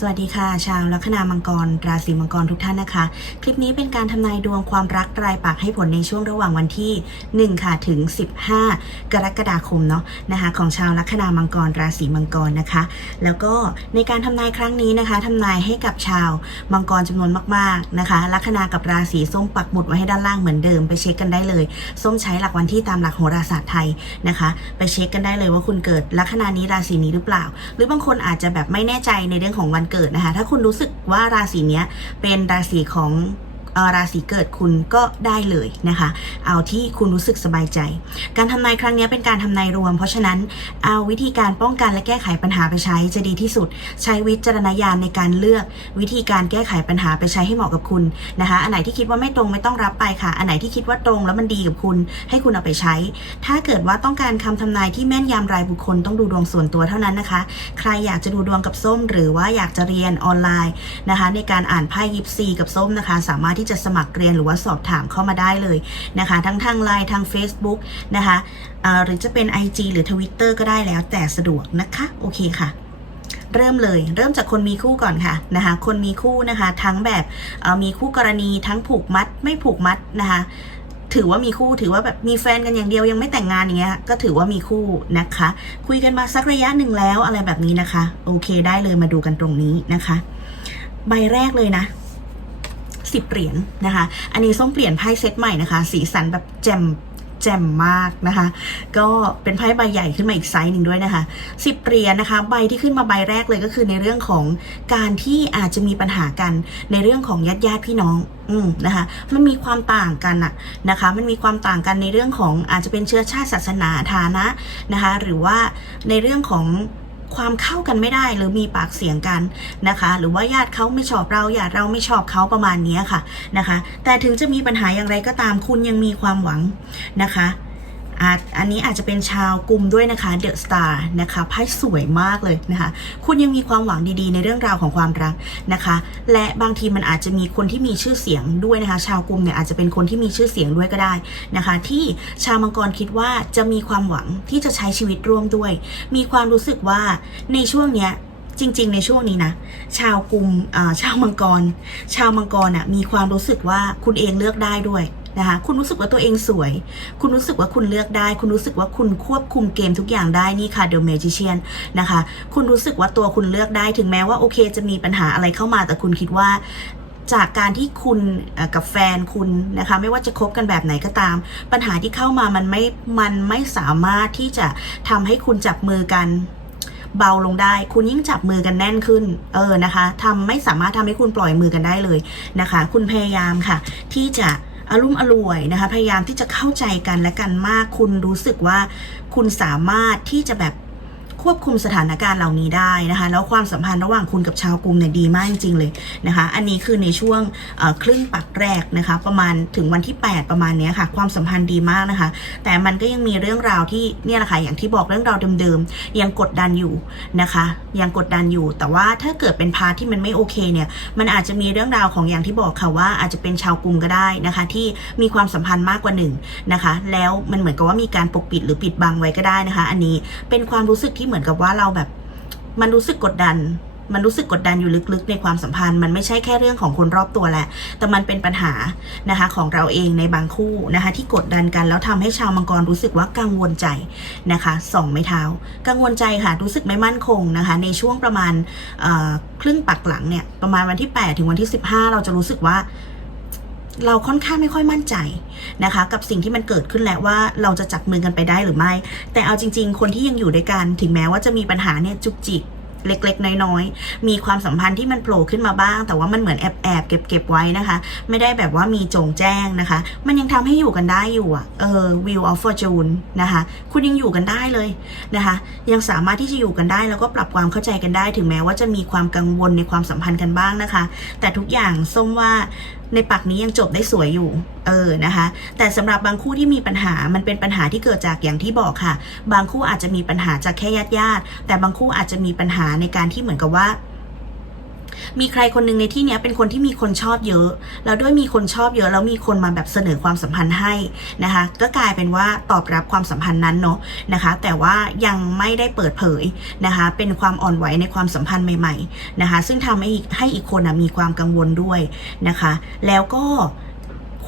สวัสดีค่ะ ชาวลัคนามังกร ราศีมังกรทุกท่านนะคะ คลิปนี้เป็นการทำนายดวงความรักรายปักให้ผลในช่วงระหว่างวันที่ 1 ค่ะถึง 15 กรกฎาคมเนาะนะคะของชาวลัคนามังกร ราศีมังกรนะคะ แล้วก็ในการทำนายครั้งนี้นะคะทำนายให้กับชาวมังกรจำนวนมากๆนะคะ ลัคนากับราศีส้มปักหมุดไว้ให้ด้านล่างเหมือนเดิมไปเช็คกันได้เลย ส้มใช้หลักวันที่ตามหลักโหราศาสตร์ไทยนะคะ ไปเช็คกันได้เลยว่าคุณเกิดลัคนานี้ราศีนี้หรือเปล่า หรือบางคนอาจจะแบบไม่แน่ใจในเรื่องของวันเกิดนะคะ ถ้าคุณรู้สึกว่าราศีเนี้ยเป็นราศีของ ราศีเกิดคุณก็ได้เลยนะคะ เอาที่คุณรู้สึกสบายใจ การทำนายครั้งนี้เป็นการทำนายรวม เพราะฉะนั้นเอาวิธีการป้องกันและแก้ไขปัญหาไปใช้จะดีที่สุด ใช้วิจารณญาณในการเลือกวิธีการแก้ไขปัญหาไปใช้ให้เหมาะกับคุณนะคะ อันไหนที่คิดว่าไม่ตรงไม่ต้องรับไปค่ะ อันไหนที่คิดว่าตรงแล้วมันดีกับคุณ ให้คุณเอาไปใช้ ถ้าเกิดว่าต้องการคำทำนายที่แม่นยำรายบุคคลต้องดูดวงส่วนตัวเท่านั้นนะคะ ใครอยากจะดูดวงกับส้ม หรือว่าอยากจะเรียนออนไลน์นะคะ ในการอ่านไพ่ยิปซีกับส้มนะคะ สามารถที่จะสมัครเรียนหรือว่าสอบถามเข้ามาได้เลยนะคะ ทั้งทางไลน์ทาง Facebook นะคะหรือจะเป็น IG หรือ Twitter ก็ได้แล้วแต่สะดวกนะคะ โอเคค่ะเริ่มเลย เริ่มจากคนมีคู่ก่อนค่ะนะคะ คนมีคู่นะคะ ทั้งแบบมีคู่กรณีทั้งผูกมัด ไม่ผูกมัดนะคะ ถือว่ามีคู่ถือว่าแบบมีแฟนกันอย่างเดียวยังไม่แต่งงานอย่างเงี้ยก็ถือว่ามีคู่นะคะ คุยกันมาสักระยะหนึ่งแล้วอะไรแบบนี้นะคะ โอเคได้เลยมาดูกันตรงนี้นะคะ ใบแรกเลยนะ สิบเหรียญนะคะ อันนี้ส้มเปลี่ยนไพ่เซตใหม่นะคะ สีสันแบบแจ่มแจ่มมากนะคะ ก็เป็นไพ่ใบใหญ่ขึ้นมาอีกไซส์หนึ่งด้วยนะคะสิบเหรียญนะคะ ใบที่ขึ้นมาใบแรกเลยก็คือในเรื่องของการที่อาจจะมีปัญหากันในเรื่องของญาติญาติพี่น้อง อืมนะคะ มันมีความต่างกันอะนะคะ มันมีความต่างกันในเรื่องของอาจจะเป็นเชื้อชาติศาสนาฐานะนะคะ หรือว่าในเรื่องของ ความเข้ากันไม่ได้หรือมีปากเสียงกันนะคะ หรือว่าญาติเขาไม่ชอบเราญาติเราไม่ชอบเขาประมาณนี้ค่ะนะคะ แต่ถึงจะมีปัญหาอย่างไรก็ตามคุณยังมีความหวังนะคะ อันนี้อาจจะเป็นชาวกลุ่มด้วยนะคะเดอะสตาร์นะคะไพ่สวยมากเลยนะคะ คุณยังมีความหวังดีๆ ในเรื่องราวของความรักนะคะ และบางทีมันอาจจะมีคนที่มีชื่อเสียงด้วยนะคะ ชาวกลุ่มเนี่ยอาจจะเป็นคนที่มีชื่อเสียงด้วยก็ได้นะคะ ที่ชาวมังกรคิดว่าจะมีความหวังที่จะใช้ชีวิตร่วมด้วย มีความรู้สึกว่าในช่วงเนี้ยจริง ๆ ในช่วงนี้นะ ชาวกลุ่มชาวมังกร ชาวมังกรอะมีความรู้สึกว่าคุณเองเลือกได้ด้วย นะคะ คุณรู้สึกว่าตัวเองสวย คุณรู้สึกว่าคุณเลือกได้ คุณรู้สึกว่าคุณควบคุมเกมทุกอย่างได้นี่ค่ะ The Magician นะคะ คุณรู้สึกว่าตัวคุณเลือกได้ถึงแม้ว่าโอเค จะมีปัญหาอะไรเข้ามา แต่คุณคิดว่าจากการที่คุณกับแฟนคุณนะคะ ไม่ว่าจะคบกันแบบไหนก็ตาม ปัญหาที่เข้ามามันไม่มันไม่สามารถที่จะทำให้คุณจับมือกันเบาลงได้ คุณยิ่งจับมือกันแน่นขึ้น เออนะคะทำไม่สามารถทำให้คุณปล่อยมือกันได้เลยนะคะ คุณพยายามค่ะ ที่จะ อารมณ์อร่วยนะคะ พยายามที่จะเข้าใจกันและกันมาก คุณรู้สึกว่าคุณสามารถที่จะแบบ ควบคุมสถานการณ์เหล่านี้ได้นะคะ แล้วความสัมพันธ์ระหว่างคุณกับชาวกรุงเนี่ยดีมากจริงๆเลยนะคะ อันนี้คือในช่วงครึ่งปักแรกนะคะ ประมาณถึงวันที่ 8 ประมาณเนี้ยค่ะ ความสัมพันธ์ดีมากนะคะ แต่มันก็ยังมีเรื่องราวที่เนี่ยแหละค่ะอย่างที่บอกเรื่องราวเดิมๆยังกดดันอยู่นะคะ ยังกดดันอยู่ แต่ว่าถ้าเกิดเป็นพาร์ทที่มันไม่โอเคเนี่ยมันอาจจะมีเรื่องราวของอย่างที่บอกค่ะว่าอาจจะเป็นชาวกรุงก็ได้นะคะ ที่มีความสัมพันธ์มากกว่าหนึ่งนะคะ แล้วมันเหมือนกับว่ามีการปกปิดหรือปิดบังไว้ก็ได้นะคะ อันนี้เป็นความรู้สึกที่เหมือนมือนกับว่าเราแบบ มันรู้สึกกดดัน มันรู้สึกกดดันอยู่ลึกๆ ในความสัมพันธ์ มันไม่ใช่แค่เรื่องของคนรอบตัวแหละ แต่มันเป็นปัญหานะคะของเราเองในบางคู่นะคะที่กดดันกันแล้วทำให้ชาวมังกรรู้สึกว่ากังวลใจนะคะสองไม้เท้า กังวลใจค่ะ รู้สึกไม่มั่นคงนะคะ ในช่วงประมาณครึ่งปักหลังเนี่ยประมาณวันที่ 8 ถึงวันที่ 15 เราจะรู้สึกว่า เราค่อนข้างไม่ค่อยมั่นใจนะคะ กับสิ่งที่มันเกิดขึ้นแล้วว่าเราจะจับมือกันไปได้หรือไม่ แต่เอาจริง ๆ คนที่ยังอยู่ด้วยกันถึงแม้ว่าจะมีปัญหาเนี่ยจุกจิกเล็กๆ น้อยๆ มีความสัมพันธ์ที่มันโผล่ขึ้นมาบ้าง แต่ว่ามันเหมือนแอบแอบๆเก็บๆไว้นะคะ ไม่ได้แบบว่ามีโจงแจ้งนะคะ มันยังทำให้อยู่กันได้อยู่อะเออ Wheel of Fortune นะคะ คุณยังอยู่กันได้เลยนะคะ ยังสามารถที่จะอยู่กันได้แล้วก็ปรับความเข้าใจกันได้ ถึงแม้ว่าจะมีความกังวลในความสัมพันธ์กันบ้างนะคะ แต่ทุกอย่างส้มว่า ในปักนี้ยังจบได้สวยอยู่ เออนะคะ แต่สำหรับบางคู่ที่มีปัญหา มันเป็นปัญหาที่เกิดจากอย่างที่บอกค่ะ บางคู่อาจจะมีปัญหาจากแค่ญาติญาติแต่บางคู่อาจจะมีปัญหาในการที่เหมือนกับว่า มีใครคนหนึ่งในที่นี้เป็นคนที่มีคนชอบเยอะ แล้วด้วยมีคนชอบเยอะ แล้วมีคนมาแบบเสนอความสัมพันธ์ให้นะคะ ก็กลายเป็นว่าตอบรับความสัมพันธ์นั้นเนาะนะคะ แต่ว่ายังไม่ได้เปิดเผยนะคะ เป็นความอ่อนไหวในความสัมพันธ์ใหม่ ๆนะคะ ซึ่งทำให้อีกให้อีกคนนะมีความกังวลด้วยนะคะ แล้วก็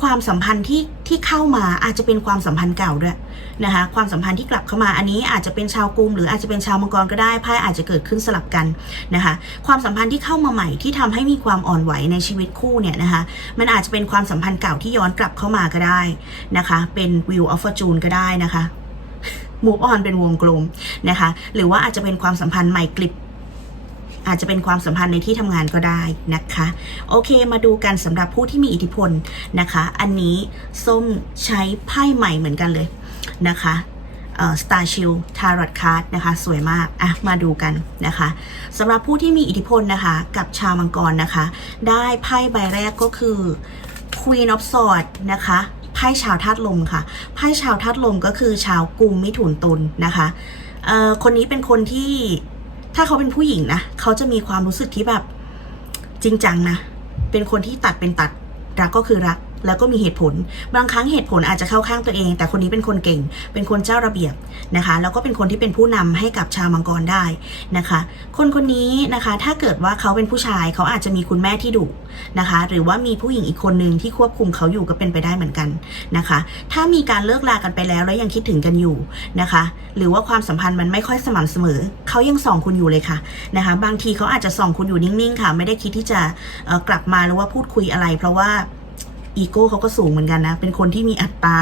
ความสัมพันธ์ที่ที่เข้ามาอาจจะเป็นความสัมพันธ์เก่าด้วยนะคะความสัมพันธ์ที่กลับเข้ามาอันนี้อาจจะเป็นชาวกรุงหรืออาจจะเป็นชาวมังกรก็ได้ไพ่อาจจะเกิดขึ้นสลับกันนะคะความสัมพันธ์ที่เข้ามาใหม่ที่ทำให้มีความอ่อนไหวในชีวิตคู่เนี่ยนะคะมันอาจจะเป็นความสัมพันธ์เก่าที่ย้อนกลับเข้ามาก็ได้นะคะเป็น Wheel of Fortune ก็ได้นะคะ Move on เป็นวงกลมนะคะหรือว่าอาจจะเป็นความสัมพันธ์ใหม่กลิบ อาจจะเป็นความสัมพันธ์ในที่ทำงานก็ได้นะคะ โอเคมาดูกันสำหรับผู้ที่มีอิทธิพลนะคะ อันนี้ส้มใช้ไพ่ใหม่เหมือนกันเลยนะคะเอ่อ Star Shield Tarot Card นะคะสวยมากอะมาดูกันนะคะสำหรับผู้ที่มีอิทธิพลนะคะ กับชาวมังกรนะคะ ได้ไพ่ใบแรกก็คือ Queen of Swords นะคะไพ่ชาวธาตุลมค่ะไพ่ชาวธาตุลมก็คือชาวกุมมิถุนตุลนะคะเอ่อคนนี้เป็นคนที่ ถ้าเขาเป็นผู้หญิงนะเขาจะมีความรู้สึกที่แบบจริงจังนะ เป็นคนที่ตัดเป็นตัด รักก็คือรัก แล้วก็มีเหตุผล บางครั้งเหตุผลอาจจะเข้าข้างตัวเอง แต่คนนี้เป็นคนเก่ง เป็นคนเจ้าระเบียบนะคะ แล้วก็เป็นคนที่เป็นผู้นำให้กับชาวมังกรได้นะคะ คนคนนี้นะคะ ถ้าเกิดว่าเขาเป็นผู้ชาย เขาอาจจะมีคุณแม่ที่ดุนะคะ หรือว่ามีผู้หญิงอีกคนหนึ่งที่ควบคุมเขาอยู่ก็เป็นไปได้เหมือนกันนะคะ ถ้ามีการเลิกลากันไปแล้วแล้วยังคิดถึงกันอยู่นะคะ หรือว่าความสัมพันธ์มันไม่ค่อยสม่ำเสมอ เขายังส่องคุณอยู่เลยค่ะนะคะ บางทีเขาอาจจะส่องคุณอยู่นิ่งๆค่ะ ไม่ได้คิดที่จะกลับมาหรือว่าพูดคุยอะไร เพราะว่า อีโก้เขาก็สูงเหมือนกันนะ เป็นคนที่มีอัตรา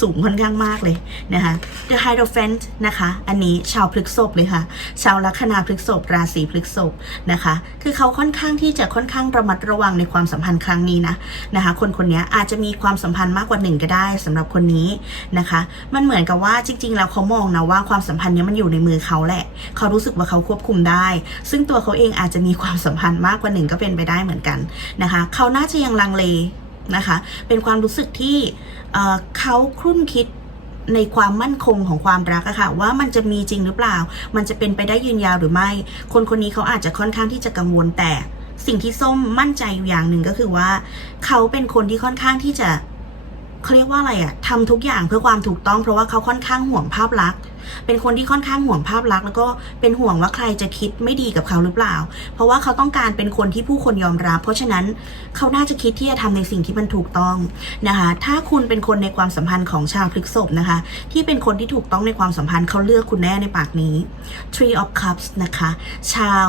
สูงค่อนข้างมากเลยนะคะ The Hierophant นะคะ อันนี้ชาวพฤกษภเลยค่ะ ชาวลัคนาพฤกษภราศีพฤกษภนะคะ คือเขาค่อนข้างที่จะค่อนข้างระมัดระวังในความสัมพันธ์ครั้งนี้นะนะคะ คนคนนี้อาจจะมีความสัมพันธ์มากกว่าหนึ่งก็ได้สำหรับคนนี้นะคะ มันเหมือนกับว่าจริง ๆ แล้วเขามองนะว่าความสัมพันธ์นี้มันอยู่ในมือเขาแหละ เขารู้สึกว่าเขาควบคุมได้ ซึ่งตัวเขาเองอาจจะมีความสัมพันธ์มากกว่าหนึ่งก็เป็นไปได้เหมือนกันนะคะ เขาน่าจะยังลังเล นะคะ เป็นความรู้สึกที่เเขาครุ่นคิดในความมั่นคงของความรักอะค่ะว่ามันจะมีจริงหรือเปล่า มันจะเป็นไปได้ยืนยาวหรือไม่ คนคนนี้เขาอาจจะค่อนข้างที่จะกังวลแต่ สิ่งที่ส้มมั่นใจอยู่อย่างหนึ่งก็คือว่า เขาเป็นคนที่ค่อนข้างที่จะเขาเรียกว่าอะไรอะทำทุกอย่างเพื่อความถูกต้อง เพราะว่าเขาค่อนข้างห่วงภาพลักษณ์ เป็นคนที่ค่อนข้างห่วงภาพลักษณ์แล้วก็เป็นห่วงว่าใครจะคิดไม่ดีกับเขาหรือเปล่า เพราะว่าเขาต้องการเป็นคนที่ผู้คนยอมรับ เพราะฉะนั้นเขาน่าจะคิดที่จะทำในสิ่งที่มันถูกต้องนะคะ ถ้าคุณเป็นคนในความสัมพันธ์ของชาวพฤกษภนะคะ ที่เป็นคนที่ถูกต้องในความสัมพันธ์เขาเลือกคุณแน่ในปากนี้ Tree of Cups นะคะ ชาว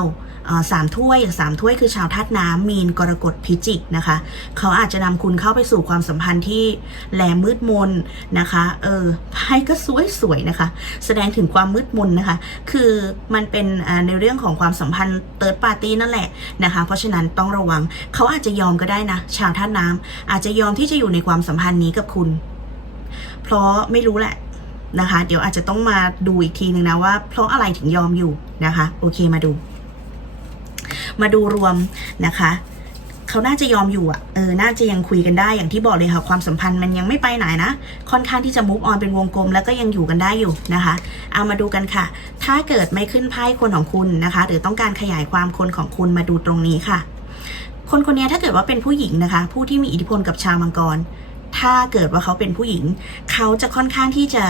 สามถ้วยสามถ้วยคือชาวธาตุน้ำมีนกรกฎพิจิกนะคะ เขาอาจจะนำคุณเข้าไปสู่ความสัมพันธ์ที่แหลมมืดมนนะคะ เออไพ่ก็สวยๆนะคะแสดงถึงความมืดมนนะคะ คือมันเป็นในเรื่องของความสัมพันธ์เติร์ดปาร์ตี้นั่นแหละนะคะ เพราะฉะนั้นต้องระวังเขาอาจจะยอมก็ได้นะ ชาวท่าน้ำอาจจะยอมที่จะอยู่ในความสัมพันธ์นี้กับคุณ เพราะไม่รู้แหละนะคะ เดี๋ยวอาจจะต้องมาดูอีกทีหนึ่งนะว่า เพราะอะไรถึงยอมอยู่นะคะ โอเคมาดู มาดูรวมนะคะ เขาน่าจะยอมอยู่อะ เออ น่าจะยังคุยกันได้อย่างที่บอกเลยค่ะ ความสัมพันธ์มันยังไม่ไปไหนนะ ค่อนข้างที่จะมุกออนเป็นวงกลม แล้วก็ยังอยู่กันได้อยู่นะคะ เอามาดูกันค่ะ ถ้าเกิดไม่ขึ้นไพ่คนของคุณนะคะ หรือต้องการขยายความคนของคุณมาดูตรงนี้ค่ะ คนคนนี้ถ้าเกิดว่าเป็นผู้หญิงนะคะ ผู้ที่มีอิทธิพลกับชาวมังกร ถ้าเกิดว่าเขาเป็นผู้หญิง เขาจะค่อนข้างที่จะ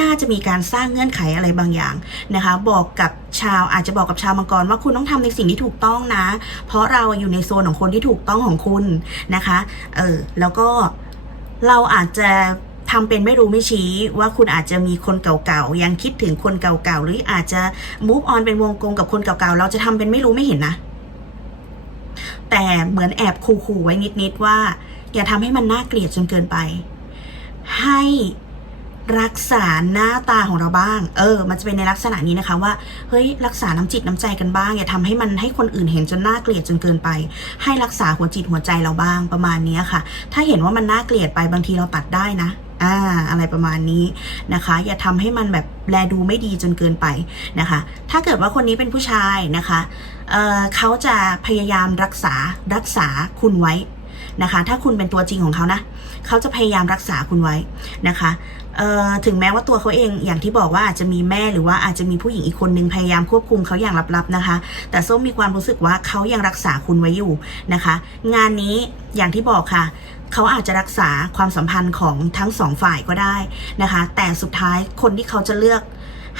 น่าจะมีการสร้างเงื่อนไขอะไรบางอย่างนะคะ บอกกับชาวอาจจะบอกกับชาวมังกรว่าคุณต้องทำในสิ่งที่ถูกต้องนะ เพราะเราอยู่ในโซนของคนที่ถูกต้องของคุณนะคะเออแล้วก็เราอาจจะทำเป็นไม่รู้ไม่ชี้ว่าคุณอาจจะมีคนเก่าๆยังคิดถึงคนเก่าๆหรืออาจจะ move on เป็นวงกลมกับคนเก่าๆเราจะทำเป็นไม่รู้ไม่เห็นนะ แต่เหมือนแอบขู่ๆไว้นิดๆว่า อย่าทำให้มันน่าเกลียดจนเกินไป ให้รักษาหน้าตาของเราบ้าง เออ มันจะเป็นในลักษณะนี้นะคะว่า เฮ้ย รักษาน้ำจิตน้ำใจกันบ้าง อย่าทำให้มันให้คนอื่นเห็นจนน่าเกลียดจนเกินไป ให้รักษาหัวจิตหัวใจเราบ้างประมาณนี้ค่ะ ถ้าเห็นว่ามันน่าเกลียดไปบางทีเราตัดได้นะ อ่า อะไรประมาณนี้นะคะ อย่าทำให้มันแบบแลดูไม่ดีจนเกินไปนะคะ ถ้าเกิดว่าคนนี้เป็นผู้ชายนะคะเเขาจะพยายามรักษารักษาคุณไว้ นะคะ ถ้าคุณเป็นตัวจริงของเขานะเขาจะพยายามรักษาคุณไว้นะคะถึงแม้ว่าตัวเขาเองอย่างที่บอกว่าอาจจะมีแม่หรือว่าอาจจะมีผู้หญิงอีกคนนึงพยายามควบคุมเขาอย่างลับๆนะคะ แต่ส้มมีความรู้สึกว่าเขายังรักษาคุณไว้อยู่นะคะ งานนี้อย่างที่บอกค่ะเขาอาจจะรักษาความสัมพันธ์ของทั้งสองฝ่ายก็ได้นะคะ แต่สุดท้ายคนที่เขาจะเลือก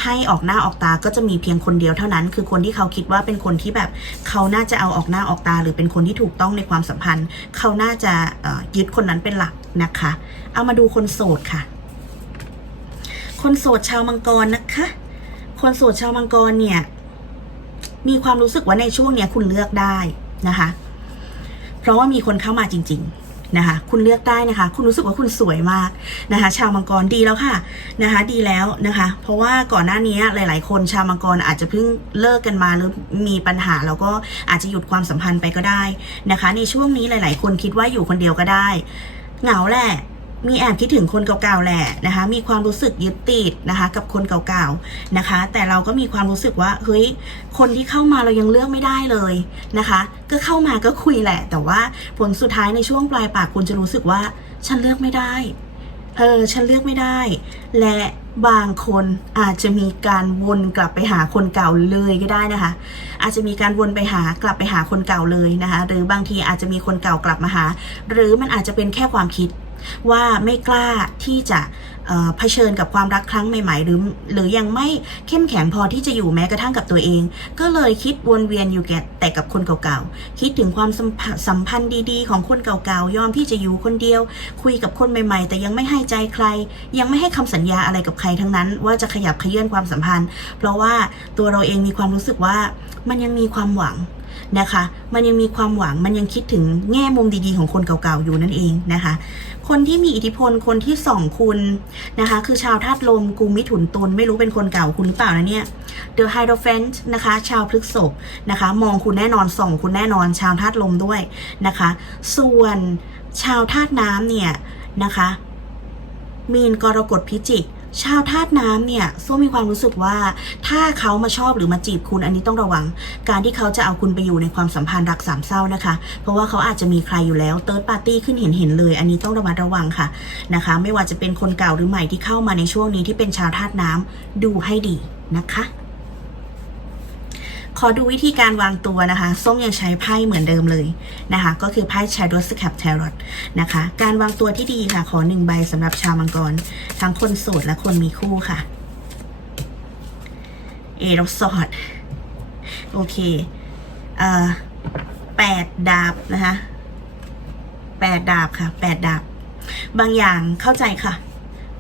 ให้ออกหน้าออกตาก็จะมีเพียงคนเดียวเท่านั้น คือคนที่เขาคิดว่าเป็นคนที่แบบเขาน่าจะเอาออกหน้าออกตา หรือเป็นคนที่ถูกต้องในความสัมพันธ์ เขาน่าจะยึดคนนั้นเป็นหลักนะคะ เอามาดูคนโสดค่ะ คนโสดชาวมังกรนะคะ คนโสดชาวมังกรเนี่ยมีความรู้สึกว่าในช่วงเนี้ยคุณเลือกได้นะคะ เพราะว่ามีคนเข้ามาจริง ๆ นะคะ คุณเลือกได้นะคะ คุณรู้สึกว่าคุณสวยมากนะคะ ชาวมังกรดีแล้วค่ะนะคะ ดีแล้วนะคะ เพราะว่าก่อนหน้านี้หลาย ๆ คนชาวมังกรอาจจะเพิ่งเลิกกันมาหรือมีปัญหาแล้วก็อาจจะหยุดความสัมพันธ์ไปก็ได้นะคะ ในช่วงนี้หลาย ๆ คนคิดว่าอยู่คนเดียวก็ได้ เหงาแหละ มีแอบคิดถึงคนเก่าๆแหละนะคะ มีความรู้สึกยึดติดนะคะ กับคนเก่าๆนะคะ แต่เราก็มีความรู้สึกว่าเฮ้ยคนที่เข้ามาเรายังเลือกไม่ได้เลยนะคะ ก็เข้ามาก็คุยแหละ แต่ว่าผลสุดท้ายในช่วงปลายปากคุณจะรู้สึกว่า ฉันเลือกไม่ได้เออฉันเลือกไม่ได้ และบางคนอาจจะมีการวนกลับไปหาคนเก่าเลยก็ได้นะคะ อาจจะมีการวนไปหากลับไปหาคนเก่าเลยนะคะ หรือบางทีอาจจะมีคนเก่ากลับมาหา หรือมันอาจจะเป็นแค่ความคิด ว่าไม่กล้าที่จะเผชิญกับความรักครั้งใหม่ ๆ หรือหรือยังไม่เข้มแข็งพอที่จะอยู่แม้กระทั่งกับตัวเอง ก็เลยคิดวนเวียนอยู่แก่แต่กับคนเก่าๆ คิดถึงความสัมพันธ์ดีๆ ของคนเก่าๆ ยอมที่จะอยู่คนเดียว คุยกับคนใหม่ ๆ แต่ยังไม่ให้ใจใคร ยังไม่ให้คำสัญญาอะไรกับใครทั้งนั้น ว่าจะขยับขยื่นความสัมพันธ์ เพราะว่าตัวเราเองมีความรู้สึกว่ามันยังมีความหวัง นะคะ มันยังมีความหวังมันยังคิดถึงแง่มุมดีๆ ของคนเก่าๆอยู่นั่นเองนะคะ คนที่มีอิทธิพลคนที่ส่องคุณนะคะ คือชาวธาตุลมกุมมิถุนตุลไม่รู้เป็นคนเก่าคุณหรือเปล่านะเนี่ย The Hierophant นะคะ ชาวพฤษภนะคะ มองคุณแน่นอนส่องคุณแน่นอน ชาวธาตุลมด้วยนะคะ ส่วนชาวธาตุน้ำเนี่ยนะคะ มีนกรกฎพิจิก ชาวธาตุน้ำเนี่ยส้มมีความรู้สึกว่า ถ้าเขามาชอบหรือมาจีบคุณอันนี้ต้องระวัง การที่เขาจะเอาคุณไปอยู่ในความสัมพันธ์รักสามเศร้านะคะ เพราะว่าเขาอาจจะมีใครอยู่แล้วเติร์ดปาร์ตี้ขึ้นเห็นเห็นเลย อันนี้ต้องระมัดระวังค่ะนะคะ ไม่ว่าจะเป็นคนเก่าหรือใหม่ที่เข้ามาในช่วงนี้ที่เป็นชาวธาตุน้ำดูให้ดีนะคะ ขอดูวิธีการวางตัวนะคะ ส้มยังใช้ไพ่เหมือนเดิมเลยนะคะ ก็คือไพ่ Shadow Scap Tarot นะคะ การวางตัวที่ดีค่ะ ขอหนึ่งใบสำหรับชาวมังกร ทั้งคนโสดและคนมีคู่ค่ะ เอรสอดโอเค เอ่อแปดดาบนะคะแปดดาบค่ะแปดดาบ บางอย่างเข้าใจค่ะ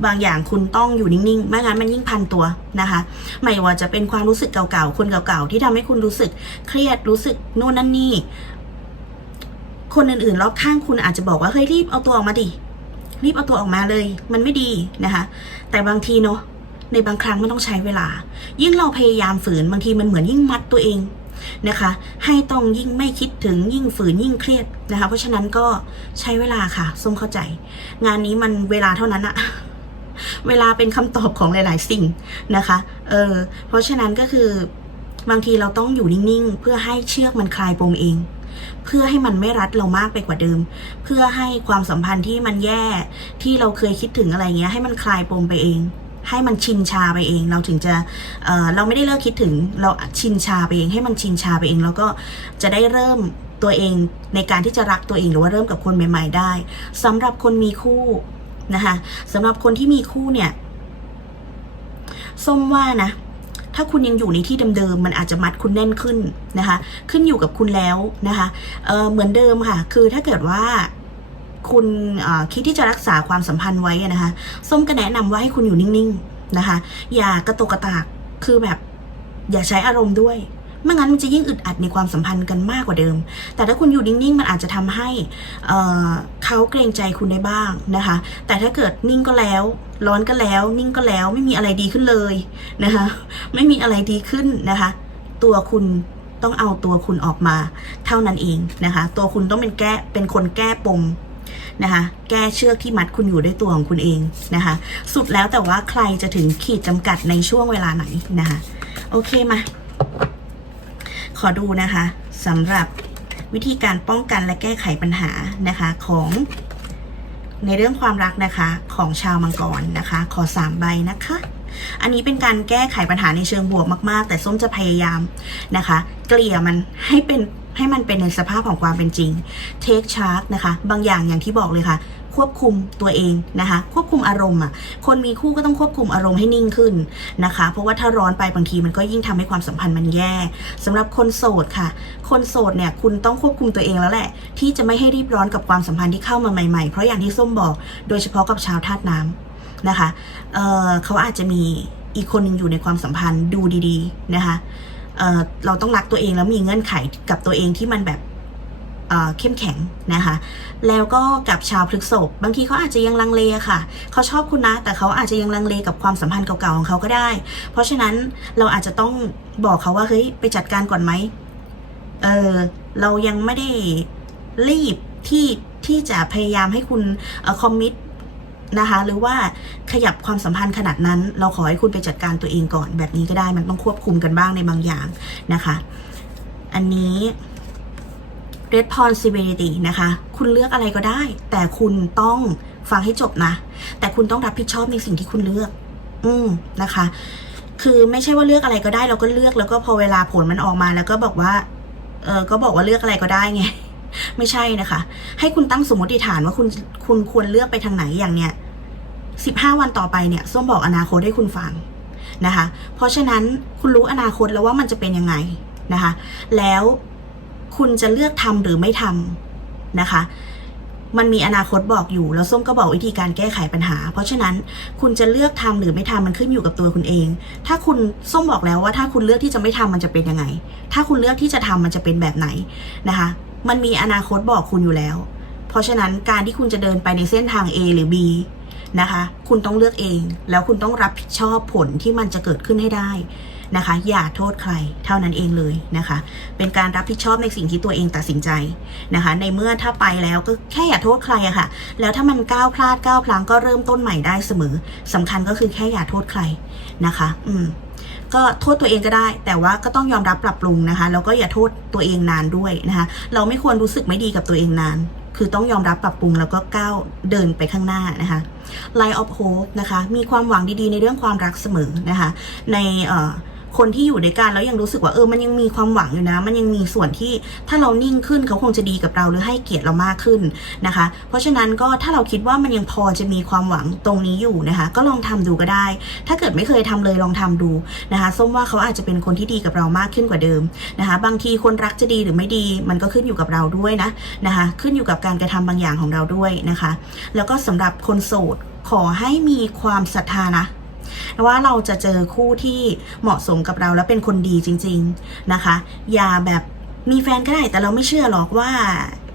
บางอย่างคุณต้องอยู่นิ่งๆ ไม่งั้นมันยิ่งพันตัวนะคะ ไม่ว่าจะเป็นความรู้สึกเก่าๆ คนเก่าๆ ที่ทำให้คุณรู้สึกเครียดรู้สึกโน่นนั่นนี่ คนอื่นๆ รอบข้างคุณอาจจะบอกว่าเฮ้ยรีบเอาตัวออกมาดิ รีบเอาตัวออกมาเลย มันไม่ดีนะคะ แต่บางทีเนาะ ในบางครั้งมันต้องใช้เวลา ยิ่งเราพยายามฝืนบางทีมันเหมือนยิ่งมัดตัวเองนะคะ ให้ต้องยิ่งไม่คิดถึงยิ่งฝืนยิ่งเครียดนะคะ เพราะฉะนั้นก็ใช้เวลาค่ะส้มเข้าใจ งานนี้มันเวลาเท่านั้นอะ เวลาเป็นคำตอบของหลาย ๆ สิ่งนะคะ เออ เพราะฉะนั้นก็คือบางทีเราต้องอยู่นิ่ง ๆ เพื่อให้เชือกมันคลายปมเอง เพื่อให้มันไม่รัดเรามากไปกว่าเดิม เพื่อให้ความสัมพันธ์ที่มันแย่ที่เราเคยคิดถึงอะไรเงี้ย ให้มันคลายปมไปเอง ให้มันชินชาไปเอง เราถึงจะเเราไม่ได้เลิกคิดถึง เราชินชาไปเอง ให้มันชินชาไปเอง แล้วก็จะได้เริ่มตัวเองในการที่จะรักตัวเองหรือว่าเริ่มกับคนใหม่ ๆ ได้สำหรับคนมีคู่ นะคะสำหรับคนที่มีคู่เนี่ยส้มว่านะ ถ้าคุณยังอยู่ในที่เดิมๆมันอาจจะมัดคุณแน่นขึ้นนะคะ ขึ้นอยู่กับคุณแล้วนะคะเเหมือนเดิมค่ะ คือถ้าเกิดว่าคุณคิดที่จะรักษาความสัมพันธ์ไว้นะคะส้มก็แนะนำว่าให้คุณอยู่นิ่งๆนะคะ อย่ากระตุกกระตากคือแบบ อย่าใช้อารมณ์ด้วย ไม่งั้นมันจะยิ่งอึดอัดในความสัมพันธ์กันมากกว่าเดิม แต่ถ้าคุณอยู่นิ่ง ๆ มันอาจจะทำให้เเขาเกรงใจคุณได้บ้างนะคะ แต่ถ้าเกิดนิ่งก็แล้ว ร้อนก็แล้ว นิ่งก็แล้ว ไม่มีอะไรดีขึ้นเลยนะคะ ไม่มีอะไรดีขึ้นนะคะ ตัวคุณต้องเอาตัวคุณออกมา เท่านั้นเองนะคะ ตัวคุณต้องเป็นแก้เป็นคนแก้ปมนะคะแก้เชือกที่มัดคุณอยู่ด้วยตัวของคุณเองนะคะ สุดแล้วแต่ว่าใครจะถึงขีดจำกัดในช่วงเวลาไหนนะคะ โอเคมา ขอดูนะคะสำหรับวิธีการป้องกันและแก้ไขปัญหานะคะของในเรื่องความรักนะคะของชาวมังกรนะคะ ขอสามใบนะคะ อันนี้เป็นการแก้ไขปัญหาในเชิงบวกมากๆ แต่ส้มจะพยายามนะคะ เกลี่ยมันให้เป็นให้มันเป็นในสภาพของความเป็นจริงเทคชาร์ t นะคะ บางอย่างอย่างที่บอกเลยค่ะ ควบคุมตัวเองนะคะ ควบคุมอารมณ์อะคนมีคู่ก็ต้องควบคุมอารมณ์ให้นิ่งขึ้นนะคะ เพราะว่าถ้าร้อนไปบางทีมันก็ยิ่งทำให้ความสัมพันธ์มันแย่สำหรับคนโสดค่ะ คนโสดเนี่ยคุณต้องควบคุมตัวเองแล้วแหละ ที่จะไม่ให้รีบร้อนกับความสัมพันธ์ที่เข้ามาใหม่ๆ เพราะอย่างที่ส้มบอก โดยเฉพาะกับชาวธาตุน้ำนะคะเเขาอาจจะมีอีกคนหนึ่งอยู่ในความสัมพันธ์ดูดีๆนะคะเเราต้องรักตัวเองแล้วมีเงื่อนไขกับตัวเองที่มันแบบ เข้มแข็งนะคะ แล้วก็กับชาวพฤษภบางทีเขาอาจจะยังลังเลค่ะ เขาชอบคุณนะ แต่เขาอาจจะยังลังเลกับความสัมพันธ์เก่าๆของเขาก็ได้ เพราะฉะนั้นเราอาจจะต้องบอกเขาว่าเฮ้ยไปจัดการก่อนไหมเออเรายังไม่ได้รีบที่ที่จะพยายามให้คุณอคอมมิตนะคะหรือว่าขยับความสัมพันธ์ขนาดนั้น เราขอให้คุณไปจัดการตัวเองก่อนแบบนี้ก็ได้มันต้องควบคุมกันบ้างในบางอย่างนะคะ อันนี้ Red p o n Severity นะคะ คุณเลือกอะไรก็ได้ แต่คุณต้องฟังให้จบนะ แต่คุณต้องรับผิดชอบในสิ่งที่คุณเลือก อืมนะคะ คือไม่ใช่ว่าเลือกอะไรก็ได้ เราก็เลือกแล้วก็พอเวลาผลมันออกมาแล้วก็บอกว่า เออก็บอกว่าเลือกอะไรก็ได้ไง ไม่ใช่นะคะ ให้คุณตั้งสมมติฐานว่าคุณคุณควรเลือกไปทางไหนอย่างเนี้ยสิบห้าวันต่อไปเนี่ยส้มบอกอนาคตให้คุณฟังนะคะ เพราะฉะนั้นคุณรู้อนาคตแล้วว่ามันจะเป็นยังไงนะคะ แล้ว คุณจะเลือกทำหรือไม่ทำนะคะ มันมีอนาคตบอกอยู่ แล้วส้มก็บอกวิธีการแก้ไขปัญหา เพราะฉะนั้นคุณจะเลือกทำหรือไม่ทำมันขึ้นอยู่กับตัวคุณเอง ถ้าคุณส้มบอกแล้วว่าถ้าคุณเลือกที่จะไม่ทำมันจะเป็นยังไง ถ้าคุณเลือกที่จะทำมันจะเป็นแบบไหนนะคะ มันมีอนาคตบอกคุณอยู่แล้ว เพราะฉะนั้นการที่คุณจะเดินไปในเส้นทาง A หรือ B นะคะ คุณต้องเลือกเอง แล้วคุณต้องรับผิดชอบผลที่มันจะเกิดขึ้นให้ได้ นะคะ อย่าโทษใครเท่านั้นเองเลยนะคะ เป็นการรับผิดชอบในสิ่งที่ตัวเองตัดสินใจนะคะ ในเมื่อถ้าไปแล้วก็แค่อย่าโทษใครอะค่ะ แล้วถ้ามันก้าวพลาดก้าวพลังก็เริ่มต้นใหม่ได้เสมอสำคัญก็คือแค่อย่าโทษใครนะคะ อืมก็โทษตัวเองก็ได้ แต่ว่าก็ต้องยอมรับปรับปรุงนะคะ แล้วก็อย่าโทษตัวเองนานด้วยนะคะ เราไม่ควรรู้สึกไม่ดีกับตัวเองนาน คือต้องยอมรับปรับปรุงแล้วก็ก้าวเดินไปข้างหน้านะคะ Line of Hope นะคะ มีความหวังดีๆในเรื่องความรักเสมอนะคะ ในเอ่อ คนที่อยู่ด้วยกันแล้วยังรู้สึกว่าเออมันยังมีความหวังอยู่นะ มันยังมีส่วนที่ถ้าเรานิ่งขึ้นเขาคงจะดีกับเราหรือให้เกียรติเรามากขึ้นนะคะ เพราะฉะนั้นก็ถ้าเราคิดว่ามันยังพอจะมีความหวังตรงนี้อยู่นะคะ ก็ลองทำดูก็ได้ ถ้าเกิดไม่เคยทำเลยลองทำดูนะคะส้มว่าเขาอาจจะเป็นคนที่ดีกับเรามากขึ้นกว่าเดิมนะคะ บางทีคนรักจะดีหรือไม่ดี มันก็ขึ้นอยู่กับเราด้วยนะนะคะ ขึ้นอยู่กับการกระทำบางอย่างของเราด้วยนะคะ แล้วก็สำหรับคนโสดขอให้มีความศรัทธานะ ว่าเราจะเจอคู่ที่เหมาะสมกับเราและเป็นคนดีจริง ๆนะคะ อย่าแบบมีแฟนก็ได้แต่เราไม่เชื่อหรอกว่า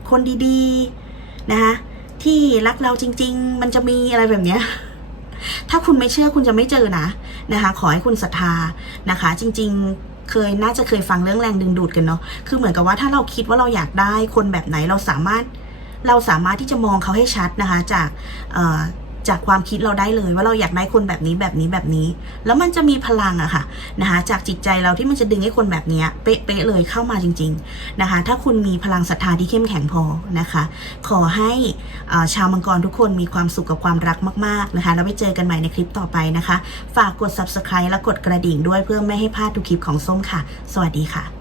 คนดีๆนะคะที่รักเราจริง ๆ มันจะมีอะไรแบบเนี้ยถ้าคุณไม่เชื่อคุณจะไม่เจอนะนะคะ ขอให้คุณศรัทธานะคะ จริง ๆ เคยน่าจะเคยฟังเรื่องแรงดึงดูดกันเนาะคือเหมือนกับว่าถ้าเราคิดว่าเราอยากได้คนแบบไหนเราสามารถเราสามารถที่จะมองเขาให้ชัดนะคะ จาก จากความคิดเราได้เลยว่าเราอยากได้คนแบบนี้แบบนี้แบบนี้ แล้วมันจะมีพลังอะค่ะนะคะจากจิตใจเราที่มันจะดึงให้คนแบบเนี้ยเป๊ะๆเลยเข้ามาจริง ๆนะคะ ถ้าคุณมีพลังศรัทธาที่เข้มแข็งพอนะคะ ขอให้ชาวมังกรทุกคนมีความสุขกับความรักมากๆนะคะ แล้วไปเจอกันใหม่ในคลิปต่อไปนะคะ ฝากกด subscribe และกดกระดิ่งด้วยเพื่อไม่ให้พลาดทุกคลิปของส้มค่ะ สวัสดีค่ะ